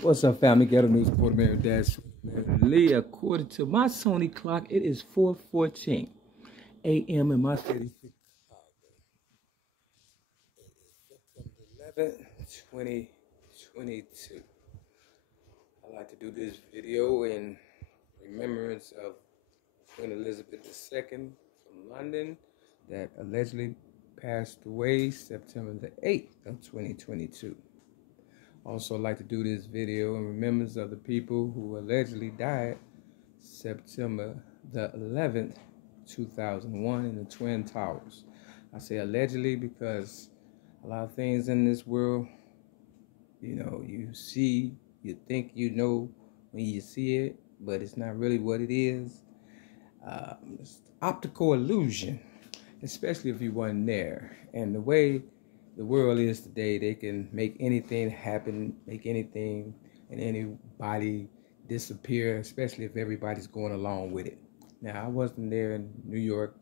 What's up, family? Ghetto News Reporter Mary Dash Lee. According to my Sony clock, it is 4:14 a.m. in my city, Chicago. It is September 11th, 2022. I'd like to do this video in remembrance of Queen Elizabeth II from London that allegedly passed away September the 8th of 2022. Also like to do this video in remembrance of the people who allegedly died September the 11th, 2001 in the Twin Towers. I say allegedly because a lot of things in this world, you see, you think you know when you see it, but it's not really what it is. It's optical illusion, especially if you weren't there. And the way the world is today, they can make anything happen, make anything and anybody disappear, especially if everybody's going along with it. Now, I wasn't there in New York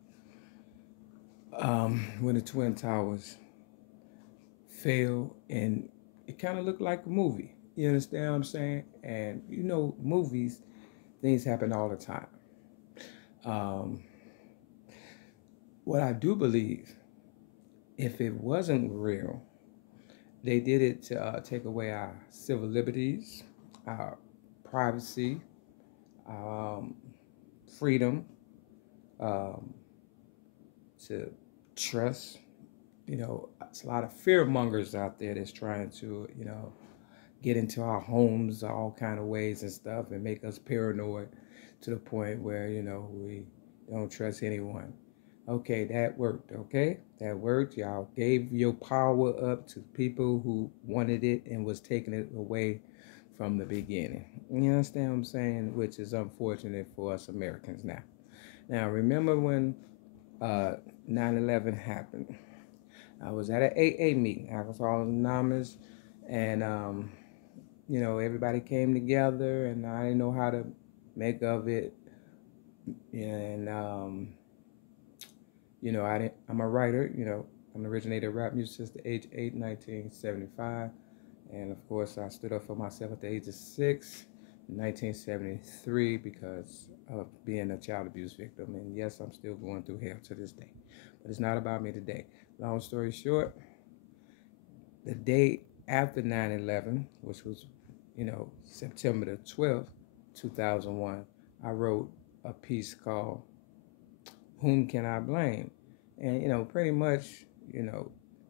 when the Twin Towers fell, and it kind of looked like a movie. You understand what I'm saying? And movies, things happen all the time. What I do believe, if it wasn't real, they did it to take away our civil liberties, our privacy, freedom, to trust. It's a lot of fear mongers out there that's trying to, get into our homes all kind of ways and stuff and make us paranoid to the point where, we don't trust anyone. Okay, that worked, okay? That worked. Y'all gave your power up to people who wanted it and was taking it away from the beginning. You understand what I'm saying? Which is unfortunate for us Americans now. Now, remember when 9/11 happened? I was at an AA meeting, Alcohol Anonymous, and, everybody came together, and I didn't know how to make of it. And, I'm a writer, I'm the originator of rap music since the age 8, 1975. And of course, I stood up for myself at the age of 6, in 1973, because of being a child abuse victim. And yes, I'm still going through hell to this day. But it's not about me today. Long story short, the day after 9/11, which was, September the 12th, 2001, I wrote a piece called Whom Can I Blame? And, pretty much,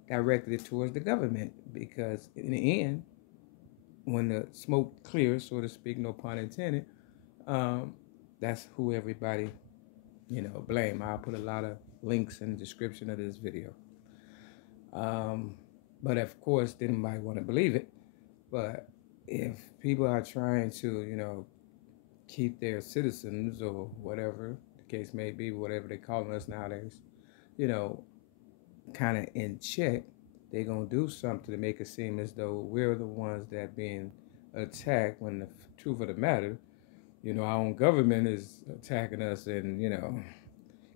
directed it towards the government, because in the end, when the smoke clears, so to speak, no pun intended, that's who everybody, blame. I'll put a lot of links in the description of this video. But of course, didn't nobody want to believe it. But if people are trying to, keep their citizens or whatever the case may be, whatever they call us nowadays, kind of in check, they're going to do something to make it seem as though we're the ones that being attacked, when the truth of the matter, our own government is attacking us and,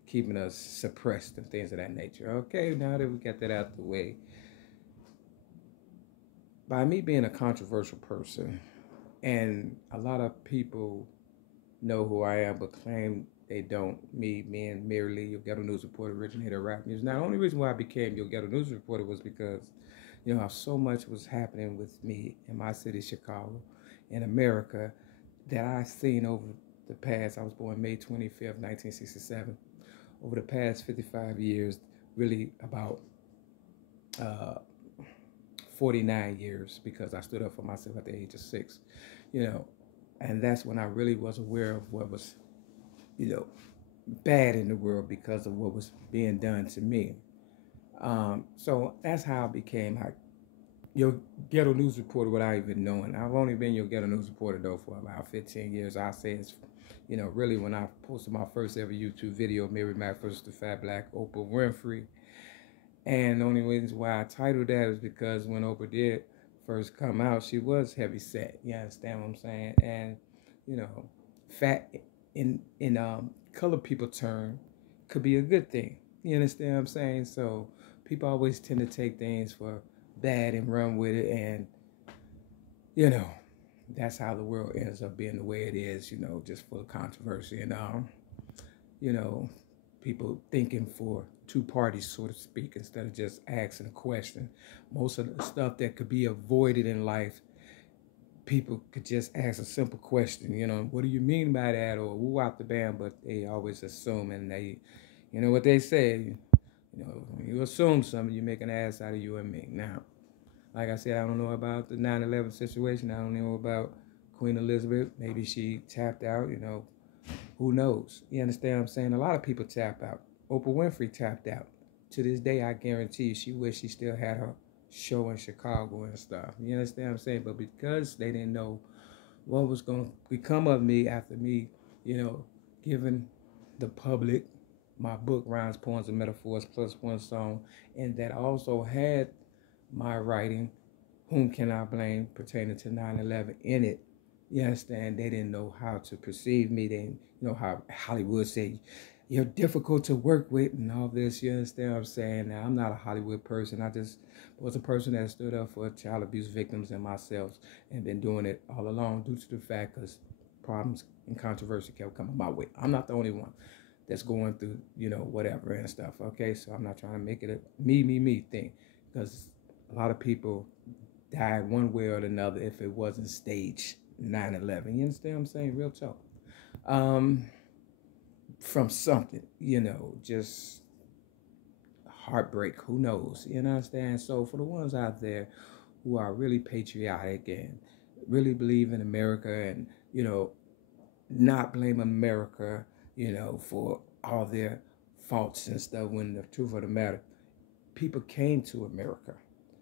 keeping us suppressed and things of that nature. Okay, now that we got that out the way, by me being a controversial person, and a lot of people know who I am but claim they don't. Me and Mary Lee, your Ghetto News Reporter, originator of rap music. Now, the only reason why I became your Ghetto News Reporter was because, how so much was happening with me in my city, Chicago, in America, that I've seen over the past. I was born May 25th, 1967. Over the past 55 years, really about 49 years, because I stood up for myself at the age of 6, and that's when I really was aware of what was, bad in the world because of what was being done to me. So that's how I became your Ghetto News Reporter without even knowing. I've only been your Ghetto News Reporter, though, for about 15 years. I say it's, really when I posted my first ever YouTube video, Mary Mac versus the Fat Black Oprah Winfrey. And the only reason why I titled that is because when Oprah did first come out, she was heavy set. You understand what I'm saying? And, fat in colored people term could be a good thing. You understand what I'm saying? So people always tend to take things for bad and run with it. And, that's how the world ends up being the way it is, you know, just full of controversy and you know, people thinking for two parties, so to speak, instead of just asking a question. Most of the stuff that could be avoided in life, people could just ask a simple question, you know, what do you mean by that, or woo out the band, but they always assume, and they, you know what they say, you know, when you assume something, you make an ass out of you and me. Now, like I said, I don't know about the 9/11 situation. I don't know about Queen Elizabeth. Maybe she tapped out, you know, who knows? You understand what I'm saying? A lot of people tap out. Oprah Winfrey tapped out. To this day, I guarantee you, she wished she still had her show in Chicago and stuff. You understand what I'm saying? But because they didn't know what was going to become of me after me, you know, giving the public my book, Rhymes, Poems, and Metaphors, plus one song, and that also had my writing, Whom Can I Blame, pertaining to 9/11 in it. You understand? They didn't know how to perceive me. They didn't know how Hollywood said, you're difficult to work with and all this. You understand what I'm saying? Now, I'm not a Hollywood person. I just was a person that stood up for child abuse victims and myself, and been doing it all along due to the fact because problems and controversy kept coming my way. I'm not the only one that's going through, you know, whatever and stuff. Okay, so I'm not trying to make it a me thing, because a lot of people died one way or another if it wasn't staged 9/11. You understand what I'm saying? Real talk. From something, you know, just heartbreak, who knows? You understand? So for the ones out there who are really patriotic and really believe in America and, you know, not blame America, you know, for all their faults and stuff, when the truth of the matter, people came to America,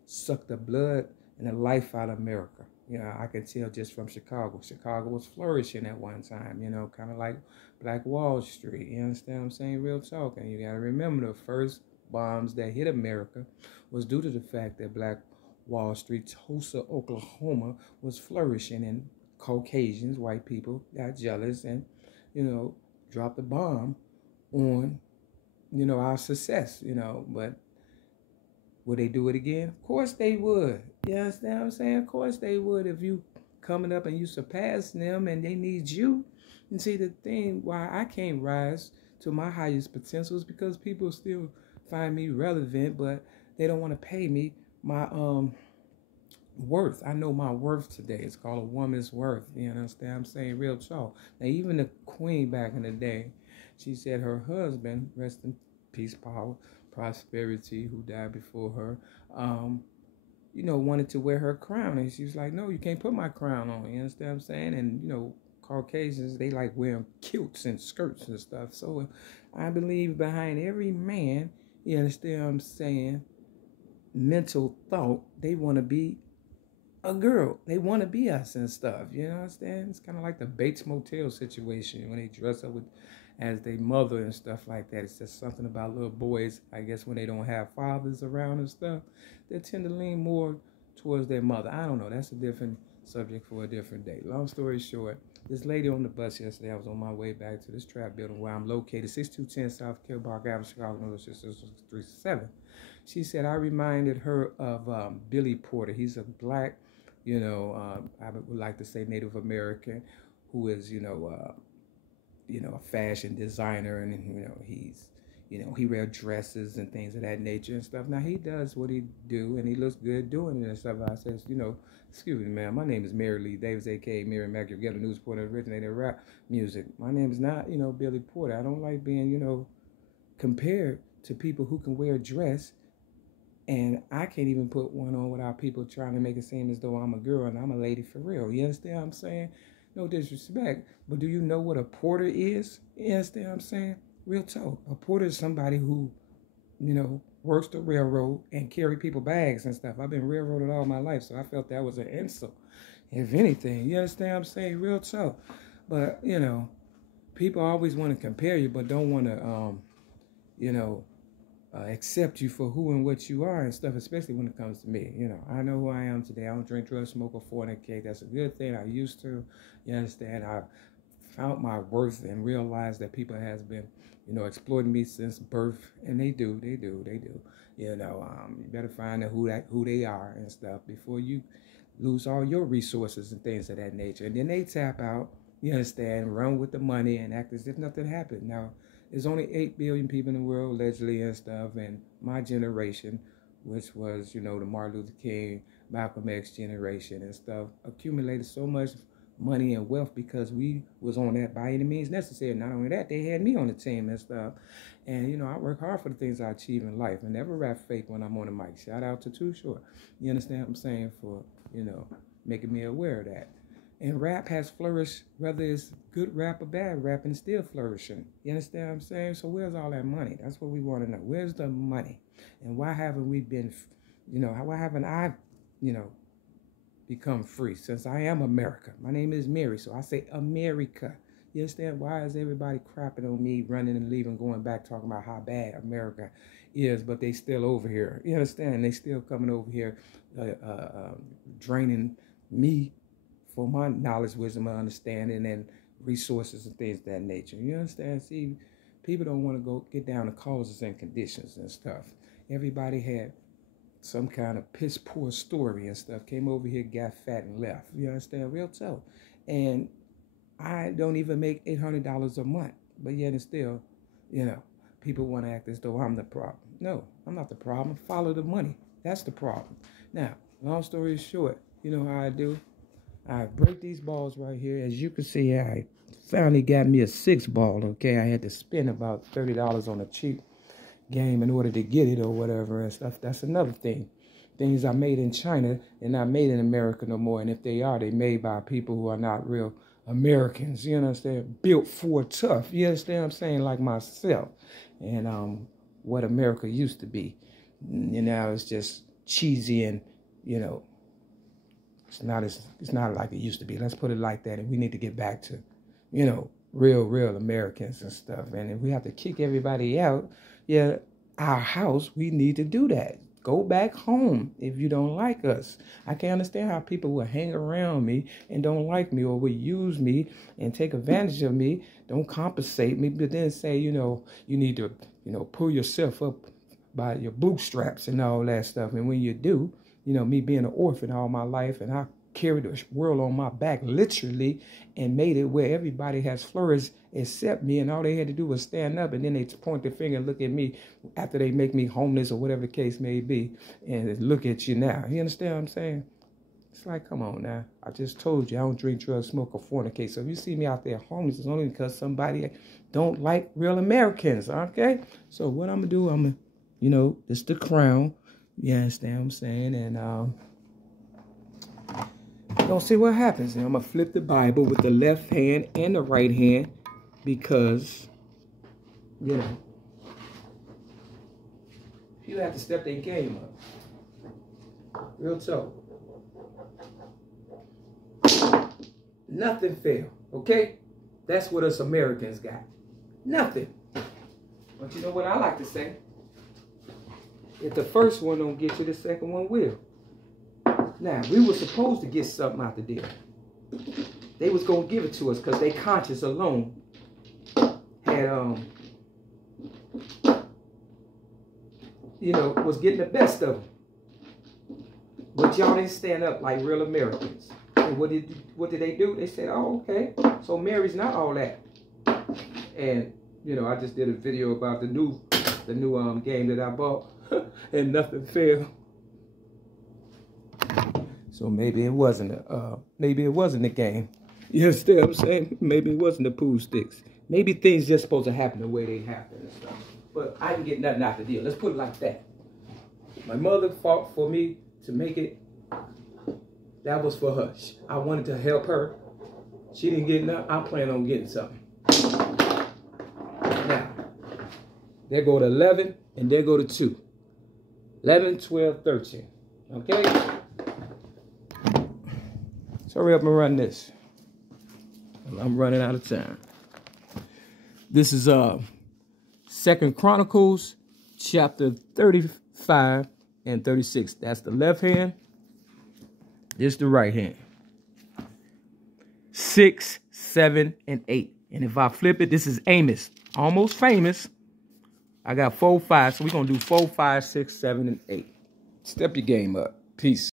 sucked the blood and the life out of America. You know, I can tell just from Chicago. Chicago was flourishing at one time, you know, kind of like Black Wall Street. You understand what I'm saying? Real talk. And you got to remember, the first bombs that hit America was due to the fact that Black Wall Street, Tulsa, Oklahoma, was flourishing, and Caucasians, white people, got jealous and, you know, dropped a bomb on, you know, our success, you know. But would they do it again? Of course they would. You understand what I'm saying? Of course they would. If you coming up and you surpass them and they need you. And see, the thing why I can't rise to my highest potential is because people still find me relevant, but they don't want to pay me my worth. I know my worth today. It's called a woman's worth. You understand what I'm saying? Real talk. Now, even the queen back in the day, she said her husband, rest in peace, power, prosperity, who died before her, you know, wanted to wear her crown. And she was like, no, you can't put my crown on. You understand what I'm saying? And, you know, Caucasians, they like wearing kilts and skirts and stuff. So I believe behind every man, you understand what I'm saying, mental thought, they want to be a girl. They want to be us and stuff. You understand? It's kind of like the Bates Motel situation when they dress up with as their mother and stuff like that. It's just something about little boys, I guess, when they don't have fathers around and stuff, they tend to lean more towards their mother. I don't know. That's a different subject for a different day. Long story short, this lady on the bus yesterday, I was on my way back to this trap building where I'm located, 6210 South Kilbark Avenue, Chicago, Illinois, 63637. She said I reminded her of Billy Porter. He's a black, you know, I would like to say Native American, who is, you know, a fashion designer, and, you know, he's, you know, he wear dresses and things of that nature and stuff. Now, he does what he do, and he looks good doing it and stuff. I says, you know, excuse me, ma'am, my name is Maryleedavis, a.k.a. Mary Mac, your ghetto news reporter, originator of rap music. My name is not, you know, Billy Porter. I don't like being, you know, compared to people who can wear a dress, and I can't even put one on without people trying to make it seem as though I'm a girl and I'm a lady for real. You understand what I'm saying? No disrespect, but do you know what a porter is? You understand what I'm saying? Real talk. A porter is somebody who, you know, works the railroad and carry people bags and stuff. I've been railroaded all my life, so I felt that was an insult. If anything, you understand what I'm saying? Real talk. But, you know, people always want to compare you, but don't want to, you know, accept you for who and what you are and stuff, especially when it comes to me. You know, I know who I am today. I don't drink, drugs, smoke, or fornicate. That's a good thing. I used to. You understand? I found my worth and realized that people has been, you know, exploiting me since birth, and they do. You know, you better find out who they are and stuff before you lose all your resources and things of that nature. And then they tap out, you understand, run with the money and act as if nothing happened. Now, there's only 8 billion people in the world, allegedly, and stuff. And my generation, which was, you know, the Martin Luther King, Malcolm X generation and stuff, accumulated so much money and wealth because we was on that by any means necessary. Not only that, they had me on the team and stuff. And, you know, I work hard for the things I achieve in life and never rap fake when I'm on the mic. Shout out to Too Short. You understand what I'm saying? For, you know, making me aware of that. And rap has flourished, whether it's good rap or bad rap, and still flourishing. You understand what I'm saying? So where's all that money? That's what we want to know. Where's the money? And why haven't we been, you know, why haven't I, you know, become free? Since I am America. My name is Mary, so I say America. You understand? Why is everybody crapping on me, running and leaving, going back, talking about how bad America is, but they still over here? You understand? They still coming over here, draining me for my knowledge, wisdom, and understanding, and resources and things of that nature. You understand? See, people don't want to go get down to causes and conditions and stuff. Everybody had some kind of piss poor story and stuff. Came over here, got fat, and left. You understand? Real talk. And I don't even make $800 a month, but yet and still, you know, people want to act as though I'm the problem. No, I'm not the problem. Follow the money. That's the problem. Now, long story short, you know how I do? I break these balls right here. As you can see, I finally got me a 6-ball, okay? I had to spend about $30 on a cheap game in order to get it or whatever and stuff. That's another thing. Things I made in China, they're not made in America no more. And if they are, they're made by people who are not real Americans. You understand? Built for tough. You understand what I'm saying? Like myself. And what America used to be. You know, it's just cheesy and, you know, it's not like it used to be. Let's put it like that. And we need to get back to, you know, real Americans and stuff. And if we have to kick everybody out, yeah, our house, we need to do that. Go back home if you don't like us. I can't understand how people will hang around me and don't like me, or will use me and take advantage of me, don't compensate me, but then say, you know, you need to, you know, pull yourself up by your bootstraps and all that stuff. And when you do, you know, me being an orphan all my life, and I carried the world on my back, literally, and made it where everybody has flourished except me, and all they had to do was stand up, and then they point their finger and look at me after they make me homeless or whatever the case may be, and look at you now. You understand what I'm saying? It's like, come on now. I just told you I don't drink, drugs, smoke, or fornicate. So if you see me out there homeless, it's only because somebody don't like real Americans, okay? So what I'm going to do, I'm going to, you know, it's the crown. You understand what I'm saying? And don't see what happens. And I'm going to flip the Bible with the left hand and the right hand because, you know, you have to step their game up. Real talk. Nothing failed, okay? That's what us Americans got. Nothing. But you know what I like to say? If the first one don't get you, the second one will. Now, we were supposed to get something out the deal. They was going to give it to us because they conscience alone had, you know, was getting the best of them. But y'all didn't stand up like real Americans. And what did they do? They said, oh, okay, so Mary's not all that. And, you know, I just did a video about the new game that I bought. And nothing failed. So maybe it wasn't a game. You understand what I'm saying? Maybe it wasn't the pool sticks. Maybe things just supposed to happen the way they happen and stuff. But I didn't get nothing out the deal. Let's put it like that. My mother fought for me to make it. That was for her. I wanted to help her. She didn't get nothing. I plan on getting something. Now, there go to 11 and there go to 2. 11, 12, 13. Okay? So hurry up and run this. I'm running out of time. This is 2 Chronicles chapter 35 and 36. That's the left hand. This the right hand. 6, 7, and 8. And if I flip it, this is Amos. Almost famous. I got 4, 5. So we're going to do 4, 5, 6, 7, and 8. Step your game up. Peace.